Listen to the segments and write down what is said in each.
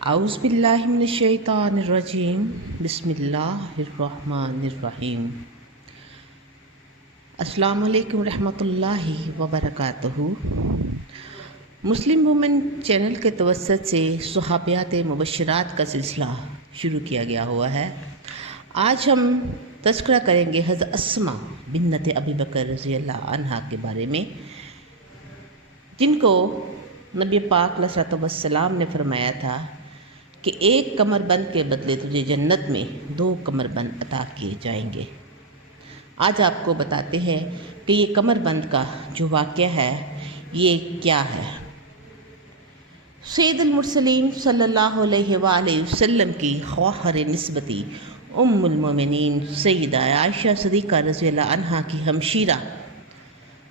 اعوذ باللہ من الشیطان الرجیم بسم اللہ الرحمن الرحیم۔ السلام علیکم ورحمۃ اللہ وبرکاتہ۔ مسلم وومن چینل کے توسط سے صحابیات مبشرات کا سلسلہ شروع کیا گیا ہوا ہے۔ آج ہم تذکرہ کریں گے حضرت اسماء بنت ابی بکر رضی اللہ عنہا کے بارے میں، جن کو نبی پاک علیہ الصلوۃ والسلام نے فرمایا تھا کہ ایک کمر بند کے بدلے تجھے جنت میں 2 کمر بند عطا کیے جائیں گے۔ آج آپ کو بتاتے ہیں کہ یہ کمر بند کا جو واقعہ ہے یہ کیا ہے۔ سید المرسلین صلی اللہ علیہ وآلہ وسلم کی خواہر نسبتی ام المومنین سیدہ عائشہ صدیقہ رضی اللہ عنہا کی ہمشیرہ،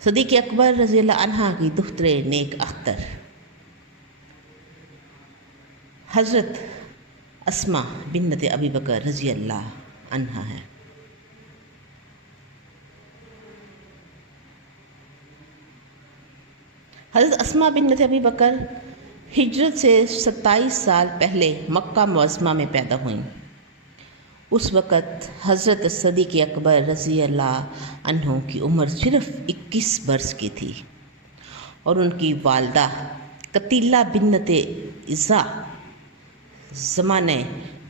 صدیق اکبر رضی اللہ عنہا کی دختر نیک اختر حضرت اسماء بنت ابی بکر رضی اللہ عنہا ہے۔ حضرت اسماء بنت ابی بکر ہجرت سے 27 سال پہلے مکہ معظمہ میں پیدا ہوئیں۔ اس وقت حضرت صدیق اکبر رضی اللہ عنہ کی عمر صرف 21 برس کی تھی، اور ان کی والدہ قتیلہ بنت عزا زمانہ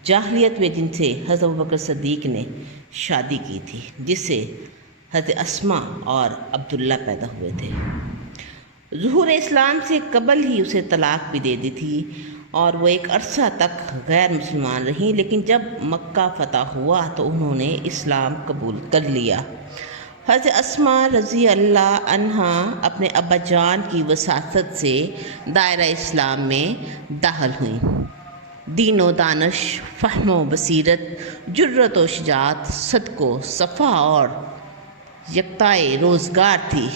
جاہلیت میں جن سے حضرت ابوبکر صدیق نے شادی کی تھی، جس سے حضرت اسماء اور عبداللہ پیدا ہوئے تھے۔ ظہور اسلام سے قبل ہی اسے طلاق بھی دے دی تھی، اور وہ ایک عرصہ تک غیر مسلمان رہیں، لیکن جب مکہ فتح ہوا تو انہوں نے اسلام قبول کر لیا۔ حضرت اسماء رضی اللہ عنہا اپنے ابا جان کی وساطت سے دائرہ اسلام میں داخل ہوئیں۔ دین و دانش، فہم و بصیرت، جرت و شجاعت، صدق و صفا اور یکتائے روزگار تھی۔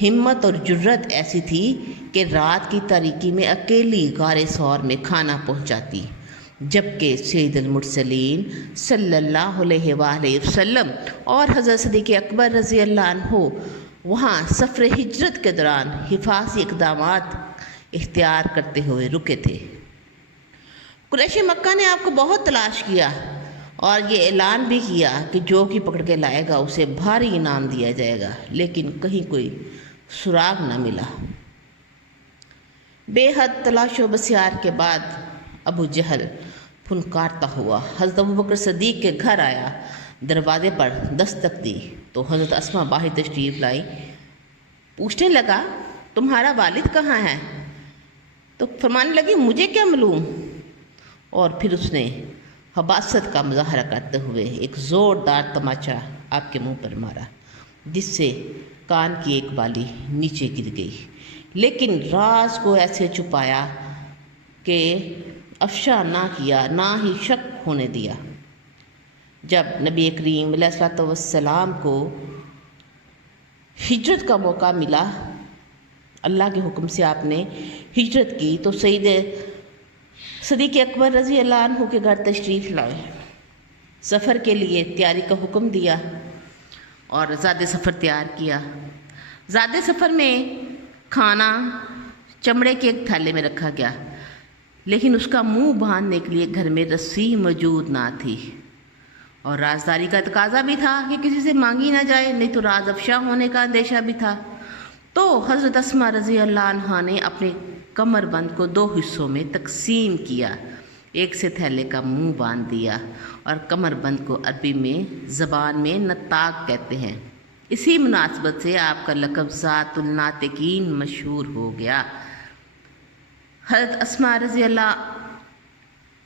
ہمت اور جرت ایسی تھی کہ رات کی تاریکی میں اکیلی غار ثور میں کھانا پہنچاتی، جبکہ سید المرسلین صلی اللہ علیہ وآلہ وسلم اور حضرت صدیق اکبر رضی اللہ عنہ وہاں سفر ہجرت کے دوران حفاظتی اقدامات اختیار کرتے ہوئے رکے تھے۔ قریش مکہ نے آپ کو بہت تلاش کیا اور یہ اعلان بھی کیا کہ جو کی پکڑ کے لائے گا اسے بھاری انعام دیا جائے گا، لیکن کہیں کوئی سراغ نہ ملا۔ بے حد تلاش و بسیار کے بعد ابو جہل پھنکارتا ہوا حضرت ابوبکر صدیق کے گھر آیا، دروازے پر دستک دی تو حضرت اسماء باہر تشریف لائی۔ پوچھنے لگا تمہارا والد کہاں ہے؟ تو فرمانے لگی مجھے کیا معلوم، اور پھر اس نے حباست کا مظاہرہ کرتے ہوئے ایک زوردار تماچا آپ کے منہ پر مارا، جس سے کان کی ایک بالی نیچے گر گئی، لیکن راز کو ایسے چھپایا کہ افشا نہ کیا، نہ ہی شک ہونے دیا۔ جب نبی کریم علیہ الصلوۃ والسلام کو ہجرت کا موقع ملا، اللہ کے حکم سے آپ نے ہجرت کی، تو سید صدیق اکبر رضی اللہ عنہ کے گھر تشریف لائے، سفر کے لیے تیاری کا حکم دیا اور زاد سفر تیار کیا۔ زاد سفر میں کھانا چمڑے کے ایک تھیلے میں رکھا گیا، لیکن اس کا منہ باندھنے کے لیے گھر میں رسی موجود نہ تھی، اور رازداری کا تقاضا بھی تھا کہ کسی سے مانگی نہ جائے، نہیں تو راز افشا ہونے کا اندیشہ بھی تھا۔ تو حضرت اسماء رضی اللہ عنہا نے اپنے کمر بند کو 2 حصوں میں تقسیم کیا، ایک سے تھیلے کا منہ باندھ دیا، اور کمر بند کو عربی میں زبان میں نطاق کہتے ہیں۔ اسی مناسبت سے آپ کا لقب ذات الناطقین مشہور ہو گیا۔ حضرت اسماء رضی اللہ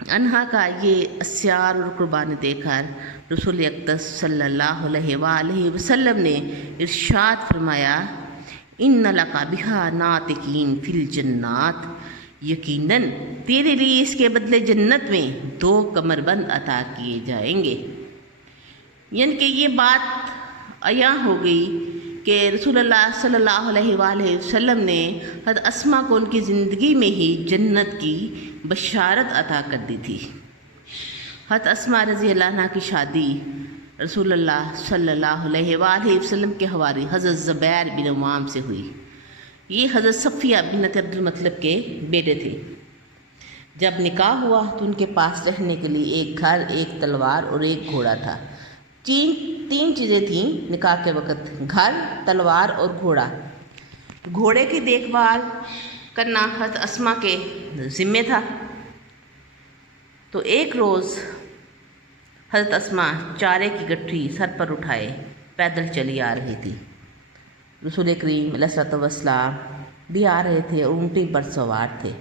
عنہا کا یہ اسیار اور قربانی دیکھ کر رسول اقدس صلی اللہ علیہ وآلہ وسلم نے ارشاد فرمایا، ان لک بہا ناطقین فی الجنات، یقیناً تیرے لیے اس کے بدلے جنت میں 2 کمر بند عطا کیے جائیں گے۔ یعنی کہ یہ بات عیاں ہو گئی کہ رسول اللہ صلی اللہ علیہ وآلہ وسلم نے حضرت اسماء کو ان کی زندگی میں ہی جنت کی بشارت عطا کر دی تھی۔ حضرت اسماء رضی اللہ عنہ کی شادی رسول اللہ صلی اللہ علیہ وآلہ وسلم کے حواری حضرت زبیر بن عوام سے ہوئی۔ یہ حضرت صفیہ بنت عبد المطلب کے بیٹے تھے۔ جب نکاح ہوا تو ان کے پاس رہنے کے لیے ایک گھر، ایک تلوار اور ایک گھوڑا تھا۔ تین چیزیں تھیں نکاح کے وقت: گھر، تلوار اور گھوڑا۔ گھوڑے کی دیکھ بھال کرنا حضرت اسما کے ذمے تھا۔ تو ایک روز حضرت اسما چارے کی گٹھری سر پر اٹھائے پیدل چلی آ رہی تھی۔ رسول کریم علیہ الصلوۃ والسلام بھی آ رہے تھے اور اونٹنی پر سوار تھے۔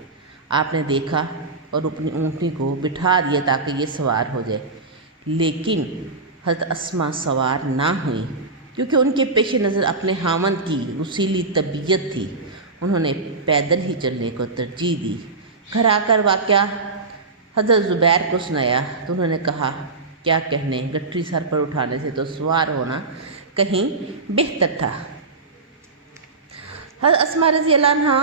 آپ نے دیکھا اور اپنی اونٹنی کو بٹھا دیا تاکہ یہ سوار ہو جائے، لیکن حضرت اسما سوار نہ ہوئی کیونکہ ان کے پیش نظر اپنے خاوند کی رسیلی طبیعت تھی۔ انہوں نے پیدل ہی چلنے کو ترجیح دی۔ گھر آ کر واقعہ حضرت زبیر کو سنایا تو انہوں نے کہا، کیا کہنے، گٹھری سر پر اٹھانے سے تو سوار ہونا کہیں بہتر تھا۔ حضرت اسما رضی اللہ عنہا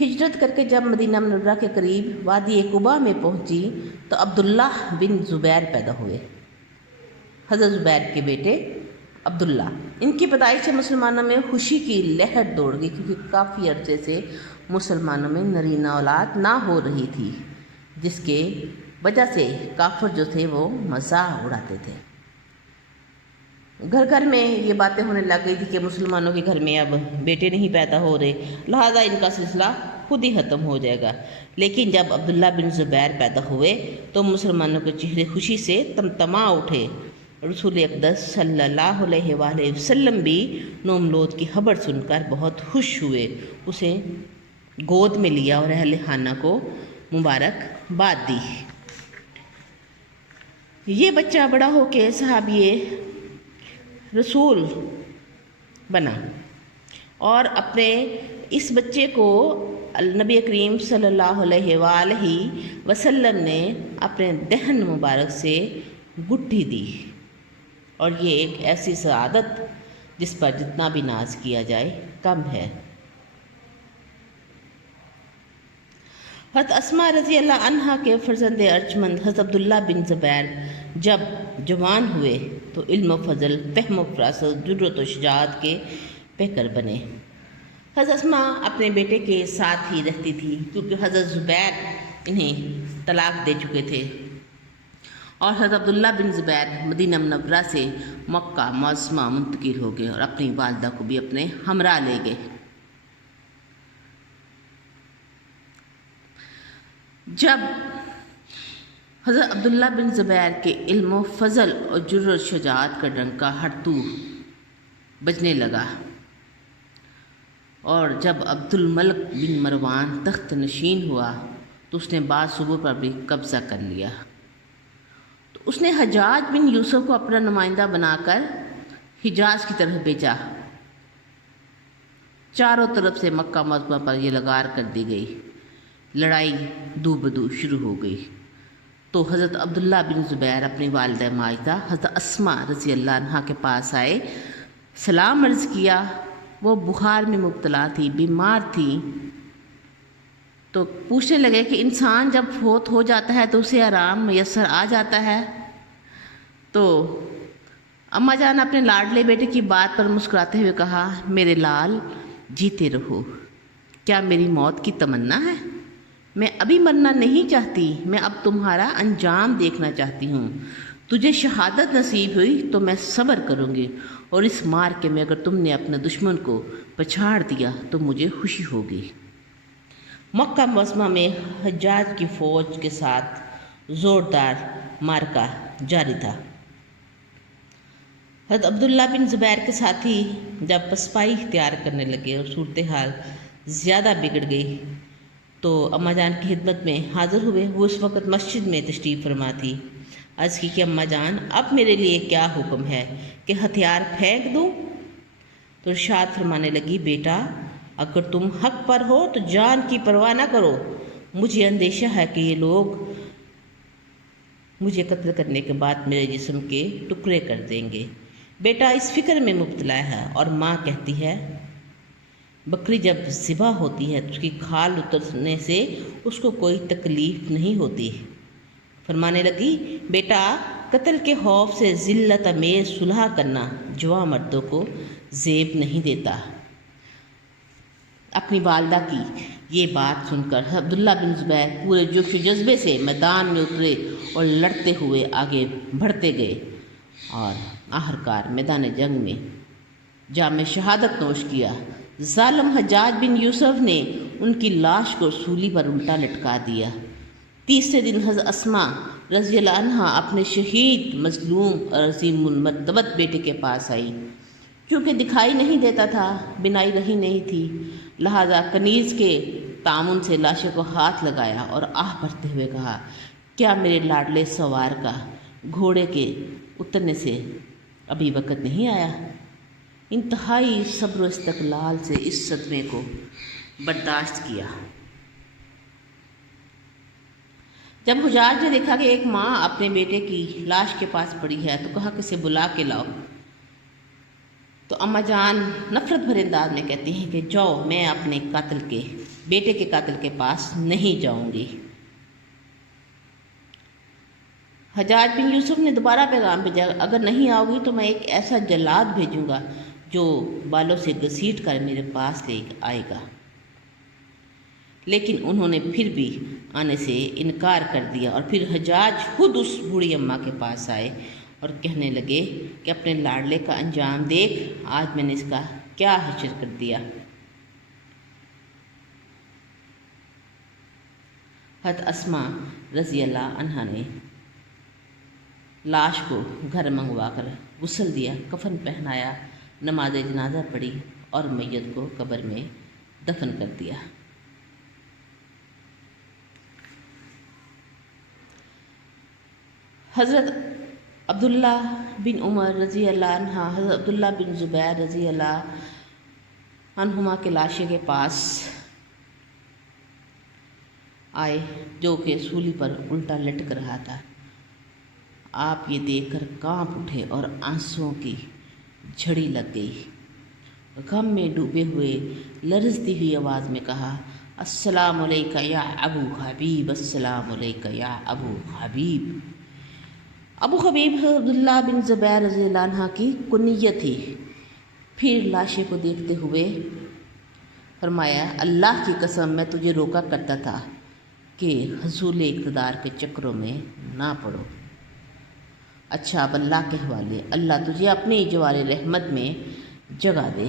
ہجرت کر کے جب مدینہ منورہ کے قریب وادی قباء میں پہنچی تو عبداللہ بن زبیر پیدا ہوئے۔ حضرت زبیر کے بیٹے عبداللہ، ان کی پیدائش سے مسلمانوں میں خوشی کی لہر دوڑ گئی کیونکہ کافی عرصے سے مسلمانوں میں نرینہ اولاد نہ ہو رہی تھی، جس کے وجہ سے کافر جو تھے وہ مزاح اڑاتے تھے۔ گھر گھر میں یہ باتیں ہونے لگ گئی تھی کہ مسلمانوں کے گھر میں اب بیٹے نہیں پیدا ہو رہے، لہذا ان کا سلسلہ خود ہی ختم ہو جائے گا۔ لیکن جب عبداللہ بن زبیر پیدا ہوئے تو مسلمانوں کے چہرے خوشی سے تمتما اٹھے۔ رسول اقدس صلی اللہ علیہ وآلہ وسلم بھی نوملود کی خبر سن کر بہت خوش ہوئے، اسے گود میں لیا اور اہل خانہ کو مبارکباد دی۔ یہ بچہ بڑا ہو کے صحابی رسول بنا اور اپنے اس بچے کو نبی کریم صلی اللہ علیہ وآلہ وسلم نے اپنے دہن مبارک سے گٹھی دی، اور یہ ایک ایسی سعادت جس پر جتنا بھی ناز کیا جائے کم ہے۔ حضرت اسما رضی اللہ عنہا کے فرزند ارجمند حضرت عبداللہ بن زبیر جب جوان ہوئے تو علم و فضل، فہم و فراست، جرأت و شجاعت کے پیکر بنے۔ حضرت اسما اپنے بیٹے کے ساتھ ہی رہتی تھی کیونکہ حضرت زبیر انہیں طلاق دے چکے تھے، اور حضرت عبداللہ بن زبیر مدینہ منورہ سے مکہ معظمہ منتقل ہو گئے اور اپنی والدہ کو بھی اپنے ہمراہ لے گئے۔ جب حضرت عبداللہ بن زبیر کے علم و فضل اور جرأت و شجاعت کا ڈنکا ہر تو بجنے لگا، اور جب عبد الملک بن مروان تخت نشین ہوا تو اس نے بعض صوبوں پر بھی قبضہ کر لیا۔ تو اس نے حجاج بن یوسف کو اپنا نمائندہ بنا کر حجاز کی طرف بھیجا۔ چاروں طرف سے مکہ معظمہ پر یہ لغار کر دی گئی، لڑائی دو بدو شروع ہو گئی۔ تو حضرت عبداللہ بن زبیر اپنی والدہ ماجدہ حضرت اسما رضی اللہ عنہا کے پاس آئے، سلام عرض کیا۔ وہ بخار میں مبتلا تھی، بیمار تھی، تو پوچھنے لگے کہ انسان جب فوت ہو جاتا ہے تو اسے آرام میسر آ جاتا ہے؟ تو اماں جان اپنے لاڈلے بیٹے کی بات پر مسکراتے ہوئے کہا، میرے لال جیتے رہو، کیا میری موت کی تمنا ہے؟ میں ابھی مرنا نہیں چاہتی، میں اب تمہارا انجام دیکھنا چاہتی ہوں۔ تجھے شہادت نصیب ہوئی تو میں صبر کروں گی، اور اس مار کے میں اگر تم نے اپنے دشمن کو پچھاڑ دیا تو مجھے خوشی ہوگی۔ مکہ معظمہ میں حجاج کی فوج کے ساتھ زوردار معرکہ جاری تھا۔ حضرت عبداللہ بن زبیر کے ساتھی جب پسپائی اختیار کرنے لگے اور صورتحال زیادہ بگڑ گئی تو اماں جان کی خدمت میں حاضر ہوئے۔ وہ اس وقت مسجد میں تشریف فرما تھی۔ عرض کی کہ اماں جان اب میرے لیے کیا حکم ہے کہ ہتھیار پھینک دوں؟ تو ارشاد فرمانے لگی، بیٹا اگر تم حق پر ہو تو جان کی پرواہ نہ کرو، مجھے اندیشہ ہے کہ یہ لوگ مجھے قتل کرنے کے بعد میرے جسم کے ٹکڑے کر دیں گے۔ بیٹا اس فکر میں مبتلا ہے، اور ماں کہتی ہے بکری جب ذبح ہوتی ہے تو اس کی کھال اترنے سے اس کو کوئی تکلیف نہیں ہوتی۔ فرمانے لگی، بیٹا قتل کے خوف سے ذلت امیز صلح کرنا جواں مردوں کو زیب نہیں دیتا۔ اپنی والدہ کی یہ بات سن کر عبداللہ بن زبیر پورے جوش و جذبے سے میدان میں اترے اور لڑتے ہوئے آگے بڑھتے گئے اور آخرکار میدان جنگ میں جام شہادت نوش کیا۔ ظالم حجاج بن یوسف نے ان کی لاش کو سولی پر الٹا لٹکا دیا۔ تیسرے دن حضرت اسماء رضی اللہ عنہا اپنے شہید مظلوم اور عظیم المرتبت بیٹے کے پاس آئی۔ چونکہ دکھائی نہیں دیتا تھا، بینائی رہی نہیں تھی، لہذا کنیز کے تعاون سے لاشے کو ہاتھ لگایا اور آہ بھرتے ہوئے کہا، کیا میرے لاڈلے سوار کا گھوڑے کے اترنے سے ابھی وقت نہیں آیا؟ انتہائی صبر و استقلال سے اس صدمے کو برداشت کیا۔ جب حجاج نے دیکھا کہ ایک ماں اپنے بیٹے کی لاش کے پاس پڑی ہے تو کہا کہ اسے بلا کے لاؤ۔ تو اماں جان نفرت بھرے انداز میں کہتی ہیں کہ جاؤ، میں اپنے بیٹے کے قاتل کے پاس نہیں جاؤں گی۔ حجاج بن یوسف نے دوبارہ پیغام بھیجا، اگر نہیں آؤ گی تو میں ایک ایسا جلاد بھیجوں گا جو بالوں سے گھسیٹ کر میرے پاس لے آئے گا۔ لیکن انہوں نے پھر بھی آنے سے انکار کر دیا، اور پھر حجاج خود اس بوڑھی اماں کے پاس آئے اور کہنے لگے کہ اپنے لاڈلے کا انجام دیکھ، آج میں نے اس کا کیا حشر کر دیا۔ حضرت اسماء رضی اللہ عنہا نے لاش کو گھر منگوا کر غسل دیا، کفن پہنایا، نماز جنازہ پڑھی اور میت کو قبر میں دفن کر دیا۔ حضرت عبداللہ بن عمر رضی اللہ عنہ حضرت عبداللہ بن زبیر رضی اللہ عنہما کے لاشے کے پاس آئے جو کہ سولی پر الٹا لٹک رہا تھا۔ آپ یہ دیکھ کر کانپ اٹھے اور آنسوؤں کی جھڑی لگ گئی۔ غم میں ڈوبے ہوئے لرزتی ہوئی آواز میں کہا، السلام علیکہ یا ابو حبیب، السلام علیکہ یا ابو حبیب۔ ابو حبیب عبداللہ بن زبیر رضی اللہ عنہ کی کنیت تھی۔ پھر لاشے کو دیکھتے ہوئے فرمایا، اللہ کی قسم میں تجھے روکا کرتا تھا کہ حصول اقتدار کے چکروں میں نہ پڑو۔ اچھا اب اللہ کے حوالے، اللہ تجھے اپنی جوار رحمت میں جگہ دے۔